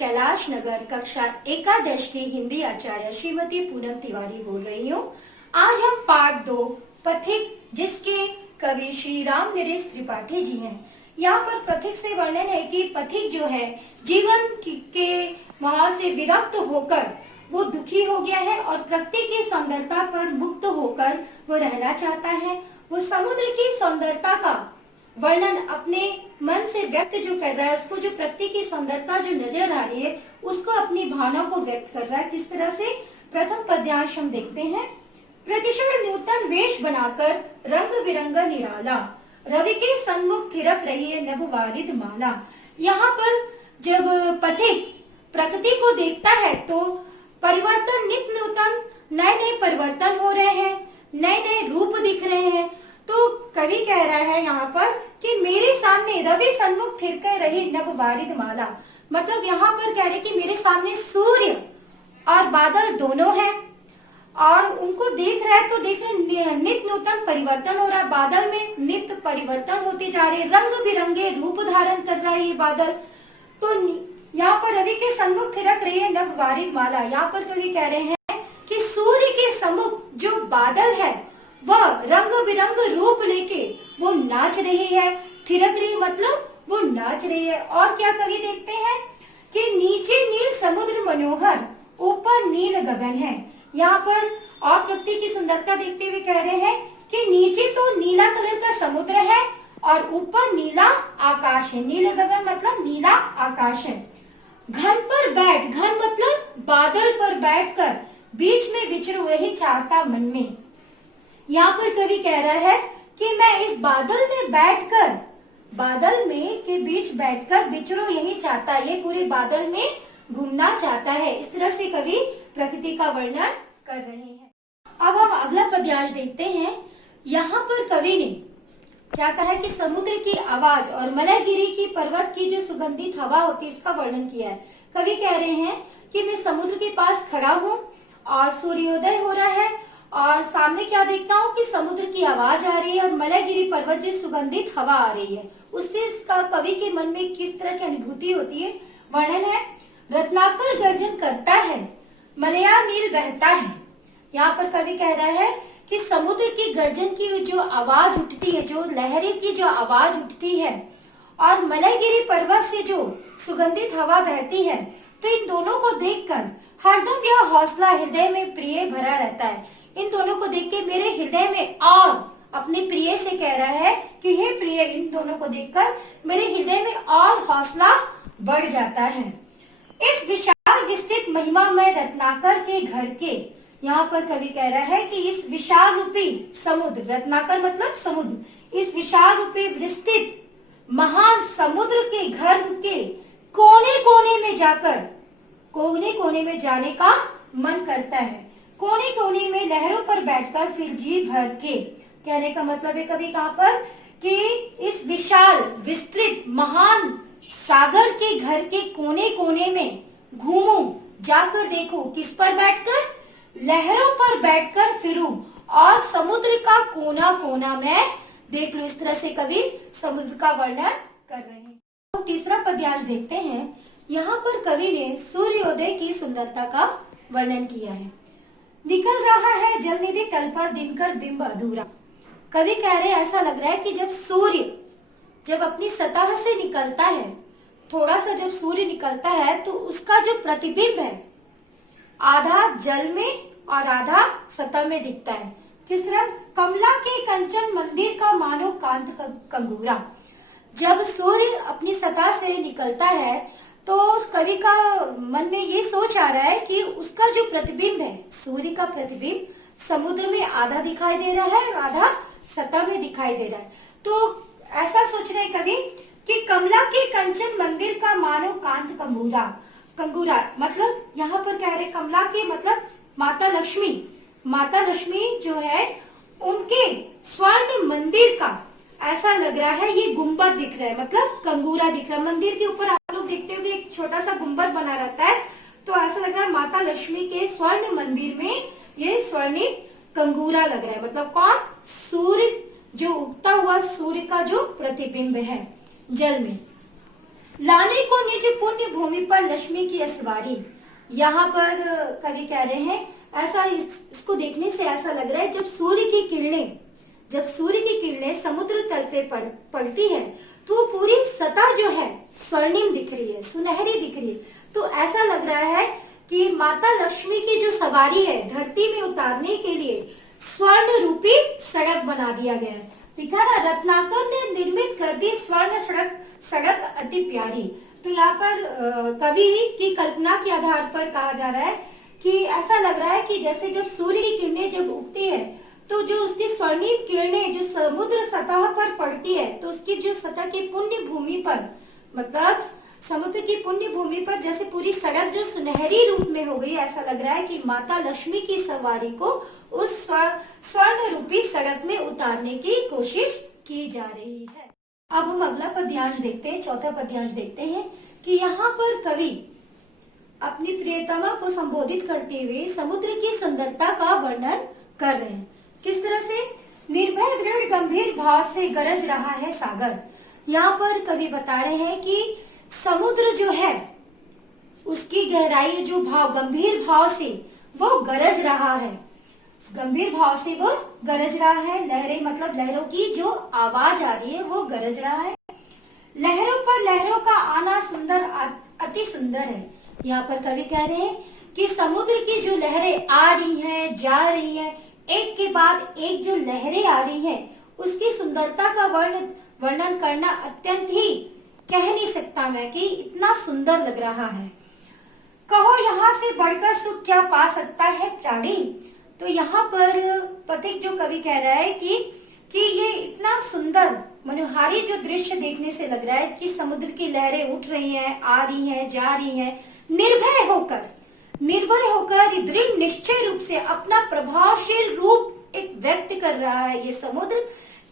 कैलाश नगर कक्षा एकादश की हिंदी आचार्य श्रीमती पूनम तिवारी बोल रही हूँ। आज हम पाठ 2 पथिक, जिसके कवि श्री राम नरेश त्रिपाठी जी हैं। यहाँ पर पथिक से वर्णन है कि पथिक जो है जीवन के माहौल से विरक्त होकर वो दुखी हो गया है और प्रकृति की सुंदरता पर मुक्त होकर वो रहना चाहता है। वो समुद्र की सुंदरता का वर्णन अपने मन से व्यक्त जो कर रहा है, उसको जो प्रकृति की सुंदरता जो नजर आ रही है उसको अपनी भावना को व्यक्त कर रहा है। किस तरह से? प्रथम पद्यांश हम देखते हैं। प्रतिक्षण नूतन वेश बनाकर रंग बिरंगा निराला, रवि के सन्मुख थिरक रही है नभ वारिद माला। यहाँ पर जब पथिक प्रकृति को देखता है तो परिवर्तन, नित्य नूतन नए नए परिवर्तन हो रहे हैं, नए नए रूप दिख रहे हैं। तो कवि कह रहा है यहाँ पर कि मेरे सामने रवि सन्मुख थिरक रही नभ वारिद माला, मतलब यहाँ पर कह रहे कि मेरे सामने सूर्य और बादल दोनों हैं और उनको देख रहा है तो देख रहे नित्य नूतन परिवर्तन हो रहा है। बादल में नित्य परिवर्तन होते जा रहे, रंग बिरंगे रूप धारण कर रहा है ये बादल। तो यहाँ पर रवि के सन्मुख थिरक रही है नभ वारिद माला। यहाँ पर कवि कह रहे हैं कि सूर्य के सम्मुख जो बादल है वह रंग बिरंग रूप लेके वो नाच रही है। थिरक रही मतलब वो नाच रही है। और क्या कवि देखते हैं कि नीचे नील समुद्र मनोहर, ऊपर नील गगन है। यहाँ पर और प्रकृति की सुंदरता देखते हुए कह रहे हैं कि नीचे तो नीला कलर का समुद्र है और ऊपर नीला आकाश है। नील गगन मतलब नीला आकाश है। घन पर बैठ, घन मतलब बादल पर बैठकर बीच में विचरू वही चाहता मन में। यहाँ पर कवि कह रहा है कि मैं इस बादल में बैठकर, बादल में के बीच बैठकर विचरो यही चाहता है, ये पूरे बादल में घूमना चाहता है। इस तरह से कवि प्रकृति का वर्णन कर रहे हैं। अब हम अगला पद्यांश देखते हैं। यहाँ पर कवि ने क्या कहा है कि समुद्र की आवाज और मलयगिरी की पर्वत की जो सुगंधित हवा होती है इसका वर्णन किया है। कवि कह रहे हैं कि मैं समुद्र के पास खड़ा हूँ और सूर्योदय हो रहा है और सामने क्या देखता हूँ कि समुद्र की आवाज आ रही है और मलयगिरी पर्वत जो सुगंधित हवा आ रही है, उससे इसका कवि के मन में किस तरह की अनुभूति होती है वर्णन है। रत्नाकर गर्जन करता है, मलया नील बहता है। यहाँ पर कवि कह रहा है कि समुद्र की गर्जन की जो आवाज उठती है, जो लहरें की जो आवाज उठती है और मलयगिरी पर्वत से जो सुगंधित हवा बहती है, तो इन दोनों को देखकर हरदम यह हौसला हृदय में प्रिय भरा रहता है। इन दोनों को देख के मेरे हृदय में, और अपने प्रिय से कह रहा है कि हे प्रिय, इन दोनों को देखकर मेरे हृदय में और हौसला बढ़ जाता है। इस विशाल विस्तृत महिमामय रत्नाकर के घर के, यहाँ पर कवि कह रहा है कि इस विशाल रूपी समुद्र, रत्नाकर मतलब समुद्र, इस विशाल रूपी विस्तृत महान समुद्र के घर के कोने कोने में जाकर, कोने कोने में जाने का मन करता है। कोने कोने में लहरों पर बैठकर फिर जी भर के, कहने का मतलब है कवि कहाँ पर कि इस विशाल विस्तृत महान सागर के घर के कोने कोने में घूमूं, जाकर देखूं, किस पर बैठकर? लहरों पर बैठकर फिरूं और समुद्र का कोना कोना मैं देख लूं। इस तरह से कवि समुद्र का वर्णन कर रहे हैं। तो तीसरा पद्यांश देखते हैं। यहाँ पर कवि ने सूर्योदय की सुंदरता का वर्णन किया है। निकल रहा है जलनिधि तल पर दिनकर बिंब अधूरा। कवि कह रहे हैं ऐसा लग रहा है कि जब सूर्य जब अपनी सतह से निकलता है, थोड़ा सा जब सूर्य निकलता है तो उसका जो प्रतिबिंब है आधा जल में और आधा सतह में दिखता है। किस तरह? कमला के कंचन मंदिर का मानो कांत कंगूरा। जब सूर्य अपनी सतह से निकलता है तो कवि का मन में ये सोच आ रहा है कि उसका जो प्रतिबिंब है, सूर्य का प्रतिबिंब समुद्र में आधा दिखाई दे रहा है और आधा सतह में दिखाई दे रहा है। तो ऐसा सोच रहे कवि कि कमला के कंचन मंदिर का मानो कांत कंगूरा। कंगूरा मतलब यहाँ पर कह रहे कमला के मतलब माता लक्ष्मी, माता लक्ष्मी जो है उनके स्वर्ण मंदिर का ऐसा लग रहा है, ये गुंबद दिख रहा है, मतलब कंगूरा दिख रहा है। मंदिर के ऊपर आप लोग देखते हो कि एक छोटा सा गुंबद बना रहता है, तो ऐसा लग रहा है माता लक्ष्मी के स्वर्ण मंदिर में ये स्वर्णिम कंगूरा लग रहा है। मतलब कौन? सूर्य, जो उगता हुआ सूर्य का जो प्रतिबिंब है जल में। लाने को निज पुण्य भूमि पर लक्ष्मी की असवारी। यहाँ पर कवि कह रहे हैं, ऐसा इसको देखने से ऐसा लग रहा है जब सूर्य की किरणें समुद्र तल पे पड़ती है तो पूरी सतह जो है स्वर्णिम दिख रही है, सुनहरी दिख रही है। तो ऐसा लग रहा है कि माता लक्ष्मी की जो सवारी है धरती में उतारने के लिए स्वर्ण रूपी सड़क बना दिया गया है। लिखा ना, रत्नाकर ने निर्मित कर दी स्वर्ण सड़क अति प्यारी। तो यहाँ पर कवि की कल्पना के आधार पर कहा जा रहा है कि ऐसा लग रहा है कि जैसे जब सूर्य की किरणें जब उगती है तो जो उसकी स्वर्णिम किरणें जो समुद्र सतह पर पड़ती है तो उसकी जो सतह की पुण्य भूमि पर, मतलब समुद्र की पुण्य भूमि पर जैसे पूरी सड़क जो सुनहरी रूप में हो गई, ऐसा लग रहा है कि माता लक्ष्मी की सवारी को उस स्वर्ण रूपी सड़क में उतारने की कोशिश की जा रही है। अब हम अगला पद्यांश देखते हैं, चौथा पद्यांश देखते हैं कि यहाँ पर कवि अपनी प्रियतमा को संबोधित करते हुए समुद्र की सुंदरता का वर्णन कर रहे हैं। किस तरह से? निर्भय दृढ़ गंभीर भाव से गरज रहा है सागर। यहाँ पर कवि बता रहे हैं कि समुद्र जो है उसकी गहराई जो भाव, गंभीर भाव से वो गरज रहा है, गंभीर भाव से वो गरज रहा है। लहरें मतलब लहरों की जो आवाज आ रही है वो गरज रहा है। लहरों पर लहरों का आना सुंदर, अति सुंदर है। यहाँ पर कवि कह रहे हैं कि समुद्र की जो लहरें आ रही हैं, जा रही हैं, एक के बाद एक जो लहरें आ रही हैं, उसकी सुंदरता का वर्णन करना अत्यंत ही कह नहीं सकता मैं कि इतना सुंदर लग रहा है। कहो यहाँ से बढ़कर सुख क्या पा सकता है प्राणी। तो यहाँ पर पथिक जो कवि कह रहा है कि ये इतना सुंदर मनोहारी जो दृश्य देखने से लग रहा है कि समुद्र की लहरें उठ रही हैं, आ रही हैं, जा रही हैं, निर्भय होकर दृढ़ निश्चय रूप से अपना प्रभावशील रूप एक व्यक्त कर रहा है ये समुद्र,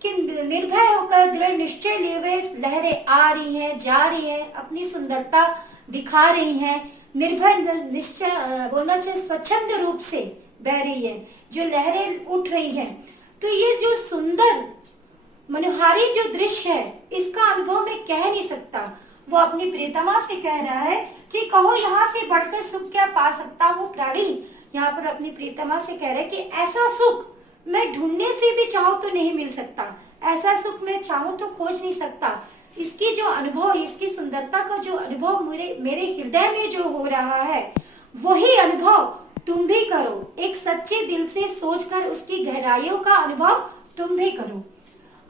कि निर्भय होकर दृढ़ निश्चय लिए हुए लहरें आ रही हैं, जा रही हैं, अपनी सुंदरता दिखा रही हैं। निर्भय निश्चय बोलना चाहिए, स्वच्छंद रूप से बह रही है, जो लहरें उठ रही हैं। तो ये जो सुंदर मनोहारी जो दृश्य है इसका अनुभव मैं कह नहीं सकता। वो अपनी प्रियतमा से कह रहा है कि कहो यहाँ से बढ़कर सुख क्या पा सकता हूँ प्राणी। यहाँ पर अपनी प्रियतमा से कह रहा है कि ऐसा सुख मैं ढूंढने से भी चाहूँ तो नहीं मिल सकता, ऐसा सुख मैं चाहूँ तो खोज नहीं सकता। इसकी जो अनुभव, इसकी सुंदरता का जो अनुभव मेरे हृदय में जो हो रहा है वही अनुभव तुम भी करो। एक सच्चे दिल से सोचकर उसकी गहराइयों का अनुभव तुम भी करो।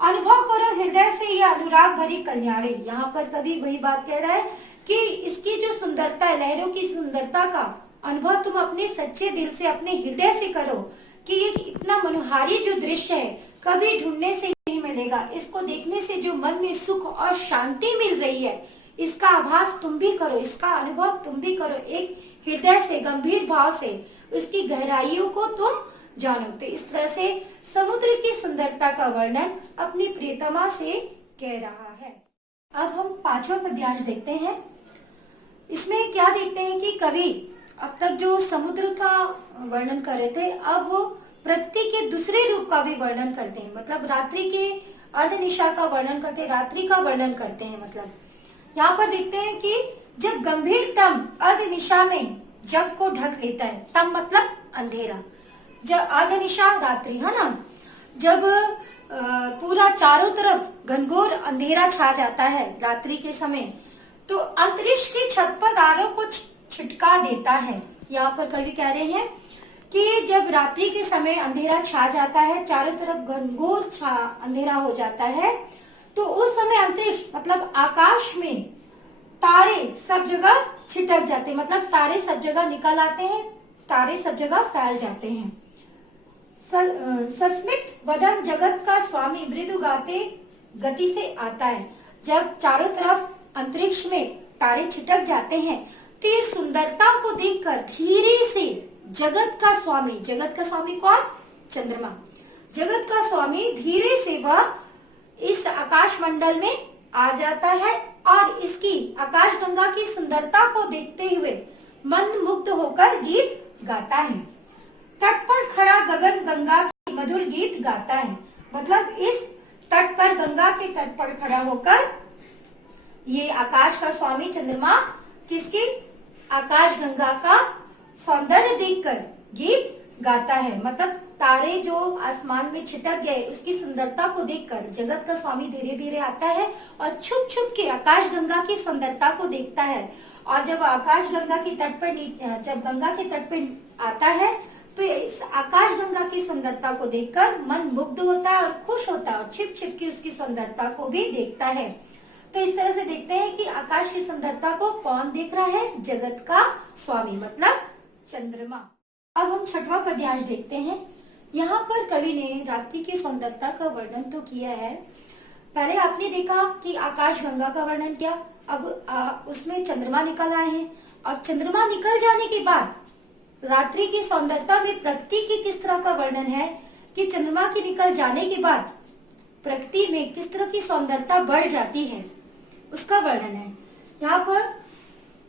अनुभव करो हृदय से यह अनुराग भरी कल्याणी। यहाँ पर कभी वही बात कह रहा है कि इसकी जो सुंदरता है, लहरों की सुंदरता का अनुभव तुम अपने सच्चे दिल से, अपने हृदय से करो कि ये इतना मनोहारी जो दृश्य है कभी ढूंढने से नहीं मिलेगा। इसको देखने से जो मन में सुख और शांति मिल रही है इसका आभास तुम भी करो, इसका अनुभव तुम भी करो। एक हृदय से, गंभीर भाव से उसकी गहराइयों को तुम जानो। तो इस तरह से समुद्र की सुंदरता का वर्णन अपनी प्रियतमा से कह रहा है। अब हम पांचवा पद्यांश देखते हैं। इसमें क्या देखते हैं कि कवि अब तक जो समुद्र का वर्णन कर रहे थे, अब वो प्रकृति के दूसरे रूप का भी वर्णन करते हैं। मतलब रात्रि के अर्धनिशा का वर्णन करते हैं, रात्रि का वर्णन करते हैं। मतलब यहाँ पर देखते हैं कि जब गंभीरतम अर्धनिशा में जग को ढक लेता है, तम मतलब अंधेरा, जब अर्धनिशा रात्रि है ना, जब पूरा चारों तरफ घनघोर अंधेरा छा जाता है रात्रि के समय, तो अंतरिक्ष की छत पर तारों को छिटका देता है। यहाँ पर कवि कह रहे हैं कि जब रात्रि के समय अंधेरा छा जाता है, चारों तरफ घनघोर अंधेरा हो जाता है, तो उस समय अंतरिक्ष मतलब आकाश में तारे सब जगह छिटक जाते हैं। मतलब तारे सब जगह निकल आते हैं, तारे सब जगह फैल जाते हैं। सस्मित वदन जगत का स्वामी मृदु गाते गति से आता है। जब चारों तरफ अंतरिक्ष में तारे छिटक जाते हैं तो ये सुंदरता को देखकर धीरे से जगत का स्वामी कौन? चंद्रमा। जगत का स्वामी धीरे से वह इस आकाश मंडल में आ जाता है और इसकी आकाश गंगा की सुंदरता को देखते हुए मन मुग्ध होकर गीत गाता है। तट पर खड़ा गगन गंगा की मधुर गीत गाता है। मतलब इस तट पर, गंगा के तट पर खड़ा होकर ये आकाश का स्वामी चंद्रमा किसकी आकाश गंगा का सौंदर्य देखकर गीत गाता है। मतलब तारे जो आसमान में छिटक गए उसकी सुंदरता को देखकर जगत का स्वामी धीरे धीरे आता है और छुप छुप के आकाश गंगा की सुंदरता को देखता है। और जब आकाश गंगा के तट पर जब गंगा के तट पर आता है तो इस आकाश गंगा की सुंदरता को देखकर मन मुग्ध होता है और खुश होता है और छिप छिप की उसकी सुंदरता को भी देखता है। तो इस तरह से देखते हैं कि आकाश की सुंदरता को कौन देख रहा है, जगत का स्वामी मतलब चंद्रमा। अब हम छठवां पद्यांश देखते हैं। यहाँ पर कवि ने रात्रि की सुंदरता का वर्णन तो किया है। पहले आपने देखा कि आकाश गंगा का वर्णन किया, अब उसमें चंद्रमा निकल आए हैं। अब चंद्रमा निकल जाने के बाद रात्रि की सुंदरता में प्रकृति की किस तरह का वर्णन है कि चंद्रमा के निकल जाने के बाद प्रकृति में किस तरह की सुंदरता बढ़ जाती है, उसका वर्णन है। यहाँ पर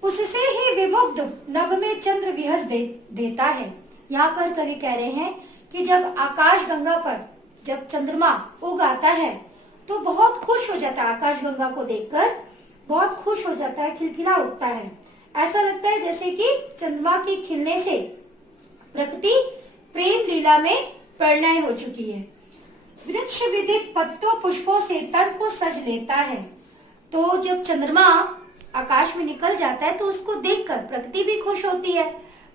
उससे ही विमुग्ध नभ में चंद्र विहस देता है। यहाँ पर कवि कह रहे हैं कि जब आकाश गंगा पर जब चंद्रमा उग आता है तो बहुत खुश हो जाता है, आकाश गंगा को देखकर बहुत खुश हो जाता है, खिलखिला उठता है। ऐसा लगता है जैसे कि चंद्रमा के खिलने से प्रकृति प्रेम लीला में परिणय हो चुकी है। वृक्ष विदित पत्तों पुष्पों से तन को सज लेता है। तो जब चंद्रमा आकाश में निकल जाता है तो उसको देखकर प्रकृति भी खुश होती है।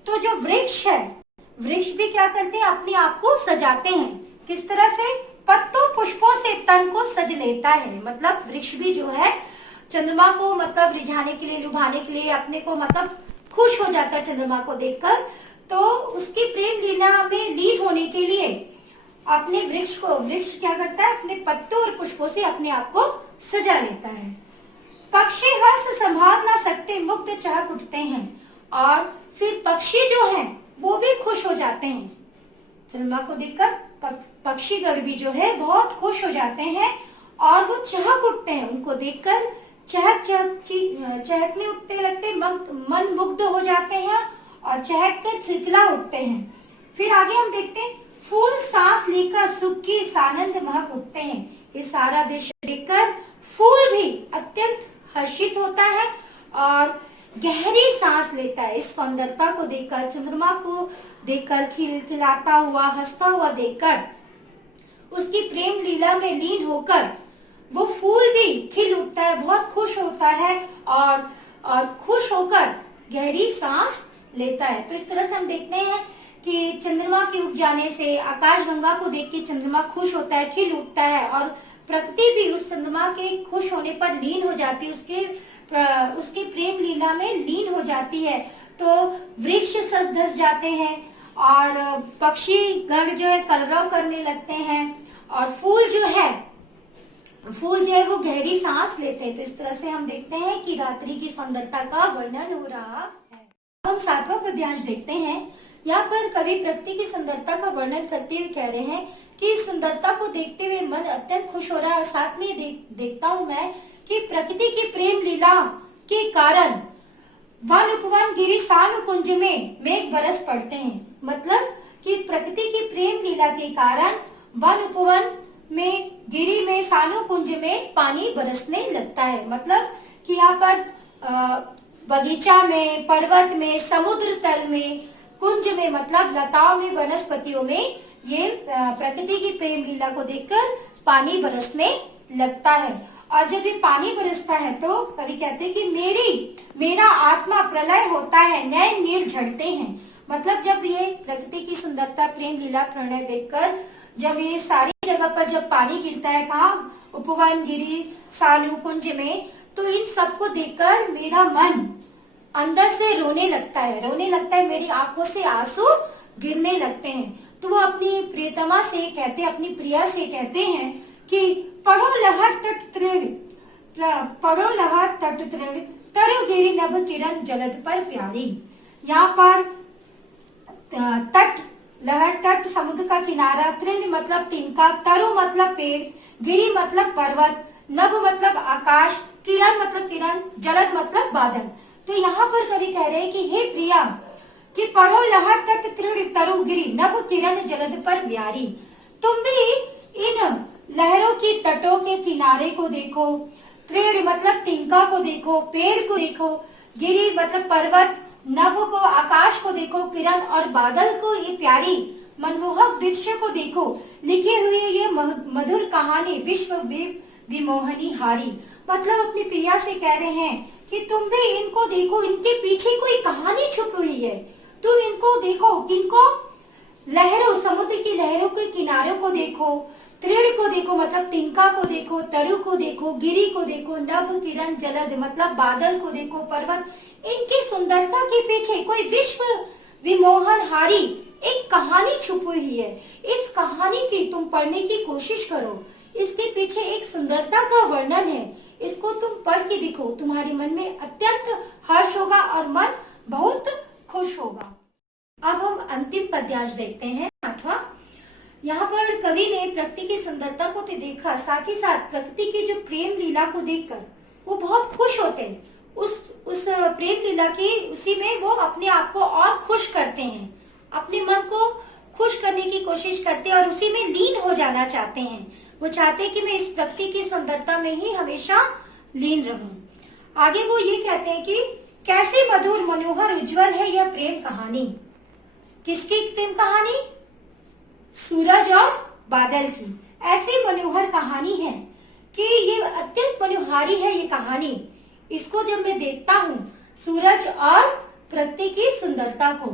तो जो वृक्ष है, वृक्ष भी क्या करते हैं, अपने आप को सजाते हैं। किस तरह से, पत्तों पुष्पों से तन को सज लेता है। मतलब वृक्ष भी जो है चंद्रमा को मतलब रिझाने के लिए, लुभाने के लिए अपने को मतलब खुश हो जाता है चंद्रमा को देखकर। तो उसकी प्रेम लीला में लीन होने के लिए अपने वृक्ष क्या करता है, अपने पत्तों और पुष्पों से अपने आप को सजा लेता है। पक्षी हर्ष संभाल ना सकते मुग्ध चहक उठते हैं। और फिर पक्षी जो हैं वो भी खुश हो जाते हैं चंद्रमा को देखकर। पक्षीगण भी जो है बहुत खुश हो जाते हैं और वो चहक उठते हैं, उनको देखकर चहकने उठते लगते, मन मुग्ध हो जाते हैं और चहक कर खिलखिला उठते हैं। फिर आगे हम देखते हैं, फूल सांस लेकर सुख की सानंद महक उठते हैं। ये सारा दृश्य देखकर फूल भी अत्यंत हर्षित होता है और गहरी सांस लेता है। इस सुंदरता को देखकर, चंद्रमा को देखकर, खिलखिलाता हुआ, हंसता हुआ देखकर, उसकी प्रेम लीला में लीन होकर वो फूल भी खिल उठता है, बहुत खुश होता है और खुश होकर गहरी सांस लेता है। तो इस तरह से हम देखते हैं कि चंद्रमा के उग जाने से आकाश गंगा को देख के चंद्रमा खुश होता है, खिल उठता है और प्रकृति भी उस चंद्रमा के खुश होने पर लीन हो जाती है, उसके प्रेम लीला में लीन हो जाती है। तो वृक्ष सज धज जाते हैं और पक्षी गण जो है कलरव करने लगते हैं और फूल जो है वो गहरी सांस लेते हैं। तो इस तरह से हम देखते हैं कि रात्रि की सुंदरता का वर्णन हो रहा है। हम सातवां पद्यांश देखते हैं। यहाँ पर कवि प्रकृति की सुंदरता का वर्णन करते हुए कह रहे हैं कि इस सुंदरता को देखते हुए मन अत्यंत खुश हो रहा है। साथ में देखता हूँ मैं कि प्रकृति की प्रेम लीला के कारण वन उपवन गिरी सानु कुंज में मेघ बरस पड़ते हैं। मतलब कि प्रकृति की प्रेम लीला के कारण वन उपवन में, गिरी में, सानु कुंज में पानी बरसने लगता है। मतलब कि यहाँ पर बगीचा में, पर्वत में, समुद्र तल में, कुंज में मतलब लताओं में, वनस्पतियों में ये प्रकृति की प्रेम लीला को देखकर पानी बरसने लगता है। और जब ये पानी बरसता है तो कवि कहते हैं कि मेरा आत्मा प्रलय होता है, नए नीर झड़ते हैं। मतलब जब ये प्रकृति की सुंदरता, प्रेम लीला, प्रणय देखकर जब ये सारी जगह पर जब पानी गिरता है, कहाँ, उपवन, गिरी, सानु, कुंज में, तो इन सबको देखकर मेरा मन अंदर से रोने लगता है, मेरी आंखों से आंसू गिरने लगते हैं। तो वो अपनी प्रियतमा से कहते हैं, अपनी प्रिया से कहते हैं कि परो लहर तट तृण तरु गिरी नभ किरण जलद पर प्यारी। यहाँ पर तट, लहर, तट समुद्र का किनारा, तृण मतलब तिनका, तरु मतलब पेड़, गिरी मतलब पर्वत, नभ मतलब आकाश, किरण मतलब किरण, जलद मतलब बादल। तो यहाँ पर कवि कह रहे हैं कि हे प्रिया, कि परो लहर तट तृण तरु गिरी नभ किरण जलद पर व्यारी। तुम भी इन लहरों की तटों के किनारे को देखो, त्रिर मतलब तिनका को देखो, पेड़ को देखो, गिरी मतलब पर्वत, नभ को आकाश को देखो, किरण और बादल को, ये प्यारी मनमोहक दृश्य को देखो, लिखे हुए ये मधुर कहानी विश्व विमोहनी हारी। मतलब अपनी प्रिया से कह रहे हैं कि तुम भी इनको देखो, इनके पीछे कोई कहानी छुपी हुई है, तुम इनको देखो। किनको? लहरों, समुद्र की लहरों के किनारों को देखो, त्रिर को देखो मतलब तिनका को देखो, तरु को देखो, गिरी को देखो, नभ, किरण, जलद मतलब बादल को देखो, पर्वत, इनकी सुंदरता के पीछे कोई विश्व विमोहनहारी एक कहानी छुपी हुई है। इस कहानी की तुम पढ़ने की कोशिश करो, इसके पीछे एक सुंदरता का वर्णन है, इसको तुम पढ़ के देखो, तुम्हारे मन में अत्यंत हर्ष होगा और मन बहुत खुश होगा। अब हम अंतिम पद्यांश देखते हैं, 8वां। यहाँ पर कवि ने प्रकृति की सुंदरता को तो देखा, साथ ही साथ प्रकृति की जो प्रेम लीला को देखकर वो बहुत खुश होते हैं। उस प्रेम लीला की उसी में वो अपने आप को और खुश करते हैं, अपने मन को खुश करने की कोशिश करते हैं और उसी में लीन हो जाना चाहते हैं। वो चाहते हैं कि मैं इस प्रकृति की सुंदरता में ही हमेशा लीन रहूं। आगे वो ये कहते हैं कि कैसे मधुर, मनोहर, उज्जवल है यह प्रेम कहानी। किसकी प्रेम कहानी? सूरज और बादल की। ऐसी मनोहर कहानी है कि ये अत्यंत मनोहारी है ये कहानी। इसको जब मैं देखता हूँ, सूरज और प्रकृति की सुंदरता को,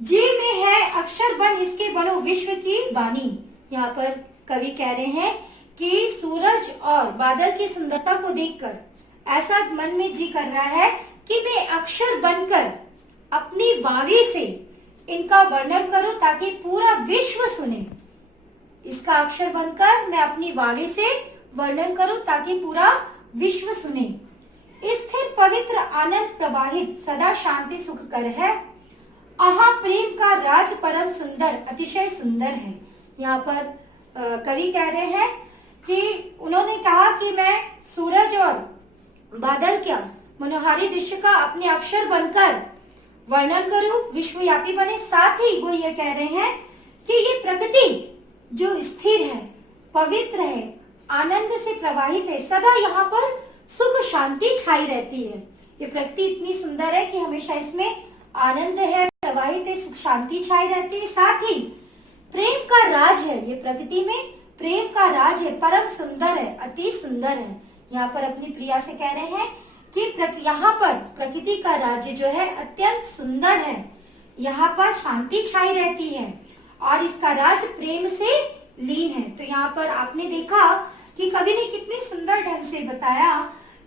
जी में है अक्षर बन इसके बनो विश्व की बानी। यहाँ पर कवि कह रहे हैं कि सूरज और बादल की सुंदरता को देखकर ऐसा मन में जी कर रहा है कि मैं अक्षर बनकर अपनी वाणी से इनका वर्णन करूं ताकि पूरा विश्व सुने। इसका अक्षर बनकर मैं अपनी वाणी से वर्णन करूं ताकि पूरा विश्व सुने। स्थिर पवित्र आनंद प्रवाहित सदा शांति सुख कर है, आहा प्रेम का राज परम सुंदर अतिशय सुंदर है। यहाँ पर कवि कह रहे हैं कि उन्होंने कहा कि मैं सूरज और बादल का मनोहारी दृश्य का अपने अक्षर बनकर वर्णन करूं, विश्वव्यापी बने। साथ ही वो ये कह रहे हैं कि ये प्रकृति जो स्थिर है, पवित्र है, आनंद से प्रवाहित है, सदा यहाँ पर सुख शांति छाई रहती है। ये प्रकृति इतनी सुंदर है कि हमेशा इसमें आनंद है, प्रवाहित है, सुख शांति छाई रहती है। साथ ही प्रेम का राज है, ये प्रकृति में प्रेम का राज है, परम सुंदर है, अति सुंदर है। यहाँ पर अपनी प्रिया से कह रहे हैं कि यहाँ पर प्रकृति का राज्य जो है अत्यंत सुंदर है, यहाँ पर शांति छाई रहती है और इसका राज प्रेम से लीन है। तो यहाँ पर आपने देखा कि कवि ने कितनी सुंदर ढंग से बताया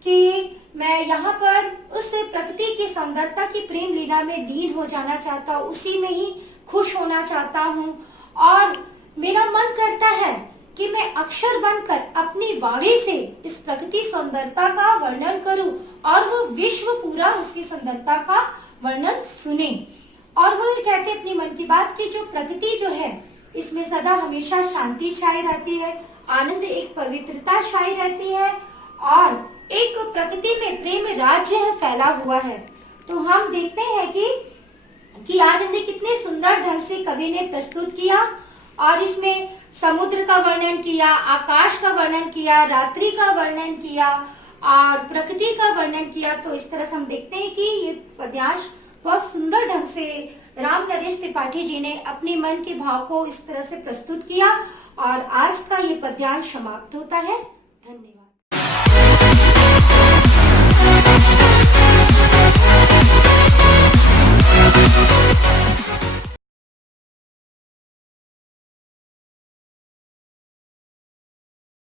कि मैं यहाँ पर उस प्रकृति की सुंदरता की प्रेम लीला में लीन हो जाना चाहता हूँ, उसी में ही खुश होना चाहता हूँ और मेरा मन करता है कि मैं अक्षर बनकर अपनी वाणी से इस प्रकृति सुंदरता का वर्णन करूं और वो विश्व पूरा उसकी सुंदरता का वर्णन सुने। और वो ये कहते अपनी मन की बात कि जो प्रकृति जो है इसमें सदा हमेशा शांति छाई रहती है, आनंद, एक पवित्रता छाई रहती है और एक प्रकृति में प्रेम राज्य है फैला हुआ है। तो हम देखते हैं कि आज हमने कितने सुंदर ढंग से कवि ने प्रस्तुत किया और इसमें समुद्र का वर्णन किया, आकाश का वर्णन किया, रात्रि का वर्णन किया और प्रकृति का वर्णन किया। तो इस तरह से हम देखते हैं कि ये पद्यांश बहुत सुंदर ढंग से राम नरेश त्रिपाठी जी ने अपने मन के भाव को इस तरह से प्रस्तुत किया और आज का ये पद्यांश समाप्त होता है। धन्यवाद।